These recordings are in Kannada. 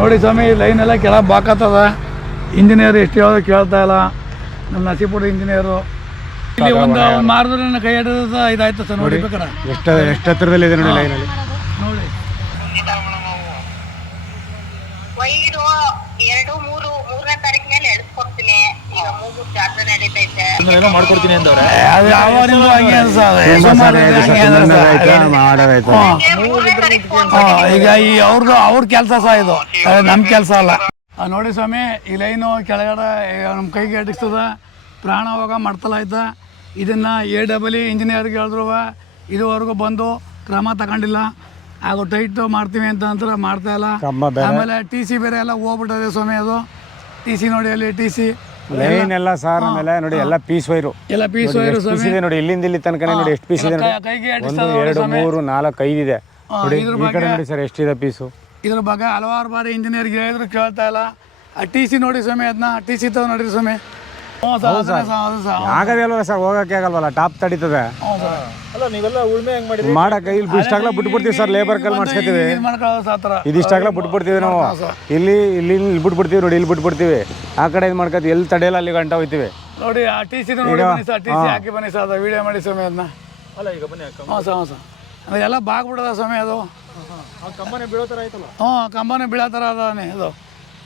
ನೋಡಿ ಸ್ವಾಮಿ ಲೈನ್ ಎಲ್ಲ ಕೆಳ ಬಾಕತ್ತದ ಇಂಜಿನಿಯರ್ ಎಷ್ಟು ಹೇಳೋದು ಕೇಳ್ತಾ ಇಲ್ಲ. ನಮ್ಮ ನಸೀಪುರ ಇಂಜಿನಿಯರು ಇಲ್ಲಿ ಒಂದು ಮಾರ್ದ್ರೆ ಕೈ ಹಿಡಿದ ಇದಾಯ್ತು ಸರ್ ನೋಡಿ ಬೇಕಾರೆ ಎಷ್ಟು ಎಷ್ಟು ಹತ್ರದಲ್ಲಿ ಇದೆ ನೋಡಿ ಲೈನಲ್ಲಿ ನೋಡಿ. ಎರಡು ಮೂರು ಮೂರನೇ ತಾರೀಕು ಈಗ ಮೂಗು ಜಾತ್ರೆ ನಡೀತೈತೆ. ಏನೋ ಮಾಡ್ಕೊಡ್ತೀನಿ ಅಂದವ್ರೆ. ಅದು ಯಾವಾಗಿಂದ ಹಂಗೆ ಮಾಡೋದಾಯ್ತು ಮೂರನೇ ಈಗ ಈ ಅವ್ರದ್ದು ಅವ್ರ ಕೆಲಸ ಸಹ ಇದು. ನಮ್ಮ ಕೆಲಸ ಅಲ್ಲ. ಆ, ನೋಡಿ ಸ್ವಾಮಿ ಈ ಲೈನು ಕೆಳಗಡೆ ನಮ್ಮ ಕೈಗೆ ಅಡಿಸ್ತದ ಪ್ರಾಣ ಹೋಗ ಮಾಡ್ತಲ್ಲ ಆಯ್ತಾ ಇದನ್ನ ಎ ಡಬಲ್ ಇಂಜಿನಿಯರ್ಗೆ ಹೇಳಿದ್ರು ಇದುವರೆಗೂ ಬಂದು ಕ್ರಮ ತಗೊಂಡಿಲ್ಲ. ಹಾಗೂ ಟೈಟ್ ಮಾಡ್ತೀವಿ ಅಂತ ಅಂದ್ರೆ ಮಾಡ್ತಾ ಇಲ್ಲ. ಕಂಬ ಬೇರೆ ಆಮೇಲೆ ಟಿ ಸಿ ಬೇರೆ ಎಲ್ಲ ಹೋಗ್ಬಿಟ್ಟದೆ ಸ್ವಾಮಿ ಅದು. ಟಿ ಸಿ ನೋಡಿ ಅಲ್ಲಿ ಟಿ ಸಿ ಲೈನ್ ಎಲ್ಲ ಸಾರ್ ಆಮೇಲೆ ನೋಡಿ ಎಲ್ಲ ಪೀಸ್ ವೈರು ಎಲ್ಲ ಪೀಸ್ ವೈರು ಪೀಸ್ ಇದೆ ನೋಡಿ ಇಲ್ಲಿಂದ ಇಲ್ಲಿ ತನಕ ನೋಡಿ ಎಷ್ಟು ಪೀಸ್ ಇದೆ ನೋಡಿ. ಒಂದು ಎರಡು ಮೂರು ನಾಲ್ಕು ಐದು ಇದೆ. ನೋಡಿ ಈ ಕಡೆ ನೋಡಿ ಸರ್ ಎಷ್ಟಿದೆ ಪೀಸು ಇದ್ರ ಬಗ್ಗೆ ಹಲವಾರು ಬಾರಿ ಇಂಜಿನಿಯರ್ಗೆ ಹೇಳಿದ್ರು ಕೇಳ್ತಾ ಇಲ್ಲ. ಆ ಟಿ ಸಿ ನೋಡಿ ಸ್ವಾಮಿ ಅದನ್ನ ಟಿ ಸಿ ತಗೊಂಡು ನೋಡಿರಿ ಸ್ವಾಮಿ. ಆಗದೇ ಅಲ್ವಲ್ಲ ಸರ್ ಹೋಗಕ್ಕೆ ಆಗಲ್ವಲ್ಲ ಟಾಪ್ ತಡೀತದೆ. ಅಲ್ಲ ನೀವೆಲ್ಲ ಉಳ್ಮೆ ಹೆಂಗ್ ಮಾಡಿದ್ರಿ? ಮಾಡಕ್ಕೆ ಇಲ್ಲಿ ಇಷ್ಟಾಗ್ಲ ಬಿಟ್ಬಿಡ್ತೀವಿ ಸರ್ ಲೇಬರ್ ಕಲ್ ಮಾಡಿಸ್ಕೊತೀವಿ. ಇದು ಮಾಡ್ಕೊಳ್ಳೋ ಆ ಥರ. ಇದಿಷ್ಟಾಗ್ಲ ಬಿಟ್ಬಿಡ್ತೀವಿ ನಾವು. ಇಲ್ಲಿ ಇಲ್ಲಿ ಇಲ್ಲಿ ಬಿಟ್ಬಿಡ್ತೀವಿ ನೋಡಿ ಇಲ್ಲಿ ಬಿಟ್ಬಿಡ್ತೀವಿ. ಆ ಕಡೆ ಇದು ಮಾಡ್ಕೊತೀವಿ ಎಲ್ಲಿ ತಡೆಯಲ್ಲ ಅಲ್ಲಿ ಗಂಟ ಹೋಯ್ತೀವಿ. ನೋಡಿ ಆ ಟಿ ಸಿ ನೋಡಿ ಬನ್ನಿ ಸರ್ ಟಿ ಸಿ ಹಾಕಿ ಬನ್ನಿ ಸರ್ ಅದು ವಿಡಿಯೋ ಮಾಡಿ ಸ್ವಾಮಿ ಅದನ್ನ. ಅಲ್ಲ ಈಗ ಬನ್ನಿ ಹ್ಞೂ ಸರ್ ಹ್ಞೂ ಸರ್. ಆಮೇಲೆ ಎಲ್ಲ ಬಾಗ್ಬಿಡದ ಸಮಯ ಅದು. ಆ ಕಂಬನೇ ಬೀಳೋ ಥರ ಆಯ್ತಲ್ಲ? ಹ್ಞೂ ಕಂಬನೇ ಬೀಳೋ ಥರ ಅದಾನೆ ಇದು.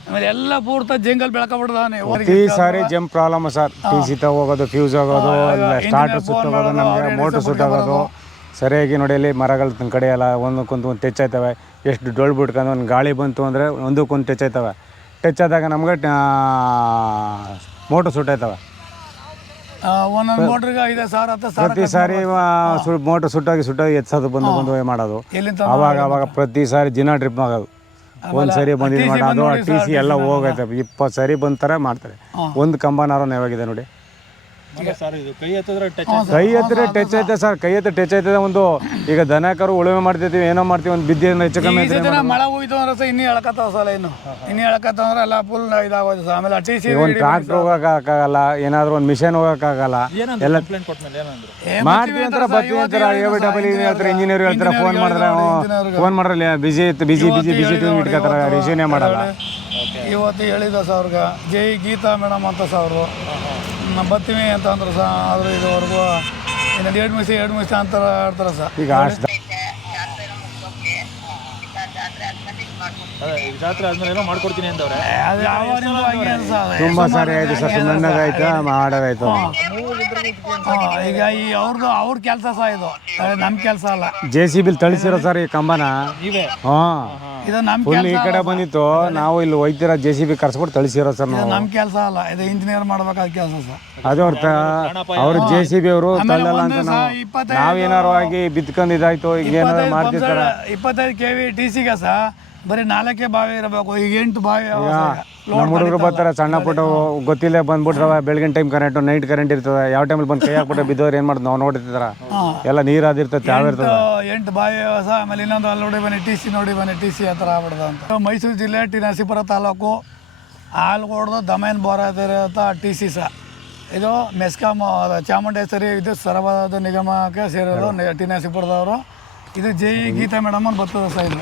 ಆಮೇಲೆ ಎಲ್ಲ ಪೂರ್ತ ಜಂಗಲ್ ಬೆಳ್ಕೊಬಿಡ್ದಾನೆ ಪ್ರತಿ ಸಾರಿ jump problem sir. T C ಹೋಗೋದು ಫ್ಯೂಸ್ ಆಗೋದು ಸ್ಟಾರ್ಟರ್ ಸುಟ್ಟೋಗೋದು ನಮಗೆ ಮೋಟ್ರ್ ಸುಟ್ಟೋಗೋದು ಸರಿಯಾಗಿ ನೋಡಿ ಅಲ್ಲಿ ಮರಗಳ ಕಡೆಯಲ್ಲ ಕಡೆ ಎಲ್ಲ ಒಂದಕ್ಕೊಂದು ಒಂದು ಟಚ್ ಆಯ್ತವೆ. ಎಷ್ಟು ಡೊಳ್ ಬಿಟ್ಕೊಂಡು ಒಂದು ಗಾಳಿ ಬಂತು ಅಂದರೆ ಒಂದಕ್ಕೊಂದು ಟಚ್ ಆಯ್ತವೆ. ಟಚ್ ಆದಾಗ ನಮ್ಗೆ ಮೋಟ್ರ್ ಸುಟ್ಟಾಯ್ತವೆ. ಒಂದೊಂದು ಮೋಟ್ರಿಗೆ ಐದು ಸಾವಿರ ಹತ್ತು ಸಾವಿರ ಪ್ರತಿ ಸಾರಿ ಮೋಟ್ರ್ ಸುಟ್ಟಾಗಿ ಸುಟ್ಟಾಗಿ ಎತ್ಸೋದು ಬಂದು ಬಂದು ಮಾಡೋದು. ಅವಾಗ ಅವಾಗ ಪ್ರತಿ ಸಾರಿ ದಿನ ಟ್ರಿಪ್ ಆಗೋದು ಒಂದು ಸರಿ ಬಂದಿದ್ದು ಮಾಡೋದು ಟಿ ಸಿ ಎಲ್ಲ ಹೋಗೈತೆ. ಇಪ್ಪತ್ತು ಸರಿ ಬಂತಾರೆ ಮಾಡ್ತಾರೆ. ಒಂದು ಕಂಬನಾರು ನೆವಾಗಿದೆ ನೋಡಿ. ಕೈ ಎತ್ತಿದ್ರೆ ಟಚ್ ಕೈ ಹತ್ರ ಟಚ್ ಐತೆ ಸರ್ ಕೈ ಹತ್ರ ಟಚ್ ಐತೆ ಒಂದು ಈಗ ದನ ಕರು ಉಳುಮೆ ಮಾಡ್ತಿರ್ತೀವಿ ಏನೋ ಮಾಡ್ತೀವಿ ಒಂದು ಬಿದ್ದಿ ಹೆಚ್ಚು ಕಮ್ಮಿ ಐತೆ ಮಳೆ ಹೋಯ್ತು ಅಂದ್ರೆ ಸಹ ಇನ್ನೂ ಎಳ್ಕತ್ತಾವ ಸಲ ಇನ್ನು ಇನ್ನೂ ಎಳ್ಕತ್ತಾವ ಅಂದ್ರೆ ಎಲ್ಲ ಫುಲ್ ಇದಾಗೋದು ಆಮೇಲೆ ಟಿ ಸಿ ಒಂದು ಟ್ರಾಕ್ಟರ್ ಆಗಲ್ಲ ಏನಾದರೂ ಒಂದು ಮಿಷನ್ ಹೋಗೋಕ್ಕಾಗಲ್ಲ ಎಲ್ಲ ಕಂಪ್ಲೇಂಟ್ ಕೊಟ್ಮೇಲೆ ಏನಂದ್ರು ಮಾಡ್ತೀವಿ ಅಂತಾರೆ ಬರ್ತೀವಿ ಅಂತಾರೆ ಎ ಡಬಲ್ ಹೇಳ್ತಾರೆ ಇಂಜಿನಿಯರ್ ಹೇಳ್ತಾರೆ ಫೋನ್ ಮಾಡಿದ್ರೆ ಫೋನ್ ಮಾಡ್ರಲ್ಲ ಬಿಜಿ ಇತ್ತು ಬಿಜಿ ಬಿಜಿ ಬಿಜಿ ಟೀಮ್ ಇಟ್ಕೋತಾರೆ ರಿಸೀವ್ನೇ ಮಾಡಲ್ಲ ಇವತ್ತು ಹೇಳಿದ ಸರ್ ಅವ್ರಿಗೆ ಜೈ ಗೀತಾ ಮೇಡಮ್ ಅಂತ ಸರ್ ಅವರು ಬರ್ತೀವಿ ಅಂತ ಅಂದ್ರೆ ಸಹ ಆದ್ರೆ ಇದುವರೆಗೂ ಇನ್ನೊಂದು ಎರಡು ನಿಮಿಷ ಎರಡು ನಿಮಿಷ ಅಂತ ಆಡ್ತಾರೆ ಸರ್ ಈಗ ಮಾಡ್ಕೊಂಡು ಅದೇ ಈಗ ಜಾತ್ರೆ ಆದ್ಮೇಲೆ ಏನೋ ಮಾಡ್ಕೊಡ್ತೀನಿ ಅಂದವ್ರೆ. ಅದು ಯಾವಾಗಿಂದ ಹಂಗೆ ಅನ್ಸಲ್ಲ. ತುಂಬ ಸಾರಿ ಆಯ್ತು ಸರ್ ಸುಮ್ಮನಾಗಾಯ್ತು ಮಾಡೋದಾಯ್ತು ಹಾ, ಈಗ ಈ ಅವ್ರದ್ದು ಅವ್ರ ಕೆಲಸ ಸಹ ಇದು. ನಮ್ಮ ಕೆಲಸ ಅಲ್ಲ. ಜೆ ಸಿ ಬಿಲ್ ತಳಿಸಿರೋ ಸರ್ ಈ ಕಂಬನ? ಇದೆ ಹಾಂ. ಇದು ನಮ್ಮ ಫುಲ್ ಈ ಕಡೆ ಬಂದಿತ್ತು. ನಾವು ಇಲ್ಲಿ ಒಯ್ತಿರ ಜೆ ಸಿ ಬಿ ಕರ್ಸ್ಬಿಟ್ಟು ತಳಿಸಿರೋ ಸರ್ ನಾವು. ನಮ್ಮ ಕೆಲಸ ಅಲ್ಲ. ಇದು ಇಂಜಿನಿಯರ್ ಮಾಡ್ಬೇಕಾದ ಕೆಲಸ ಸರ್. ಅದು ಅವ್ರ ತ ಅವ್ರ ಜೆ ಸಿ ಬಿ ಅವರು ತಳ್ಳಲ್ಲ ಅಂತ ನಾವು ನಾವೇನಾರು ಆಗಿ ಬಿತ್ಕೊಂಡ್ ಇದಾಯ್ತು ಈಗ ಏನಾದ್ರು ಮಾಡ್ತಿರ್ತಾರ ಇಪ್ಪತ್ತೈದು ಕೆ ವಿ ಟಿ ಸಿಗೆ ಸಹ ಬರೀ ನಾಲ್ಕೇ ಬಾವಿ ಇರಬೇಕು ಈಗ ಎಂಟು ಬಾವಿ ಅವ. ನಮ್ಮ ಹುಡುಗರು ಬರ್ತಾರೆ ಸಣ್ಣ ಪುಟ್ಟ ಗೊತ್ತಿಲ್ಲ ಬಂದ್ಬಿಟ್ರವ ಬೆಳಗಿನ ಟೈಮ್ ಕರೆಂಟ್ ನೈಟ್ ಕರೆಂಟ್ ಇರ್ತದೆ ಯಾವ ಟೈಮಲ್ಲಿ ಬಂದು ಕೈ ಹಾಕ್ಬಿಟ್ಟು ಬಿದ್ದವ್ರು ಏನು ಮಾಡ್ತಾರೆ ನಾವು ನೋಡ್ತಿರ್ತಾರ ಎಲ್ಲ ನೀರಾದಿರ್ತದೆ ಯಾವ ಇರ್ತದೆ ಎಂಟು- ಎಂಟು ಬಾವಿ ಹೊಸ ಆಮೇಲೆ ಇನ್ನೊಂದು ಅಲ್ಲಿ ನೋಡಿ ಬನ್ನಿ ಟಿ ಸಿ ನೋಡಿ ಬನ್ನಿ ಟಿ ಸಿ ಹತ್ರ ಆಗ್ಬಿಡ್ದ ಅಂತ. ಮೈಸೂರು ಜಿಲ್ಲೆ ಟಿ ನರಸೀಪುರ ತಾಲೂಕು ಆಲ್ಗೋಡ್ದು ದಮೇನ್ ಬೋರಾದಿರತ್ತ ಟಿ ಸಿ ಸ ಇದು ಮೆಸ್ಕಾಮ್ ಅದು ಚಾಮುಂಡೇಶ್ವರಿ ವಿದ್ಯುತ್ ಸರಬರಾಜು ನಿಗಮಕ್ಕೆ ಸೇರೋದು ನೆ- ಟಿ ನರಸೀಪುರದವರು. ಇದು ಜೈ ಗೀತಾ ಮೇಡಮ್ ಅಂತ ಬರ್ತದೆ ಸರ್ ಇದು.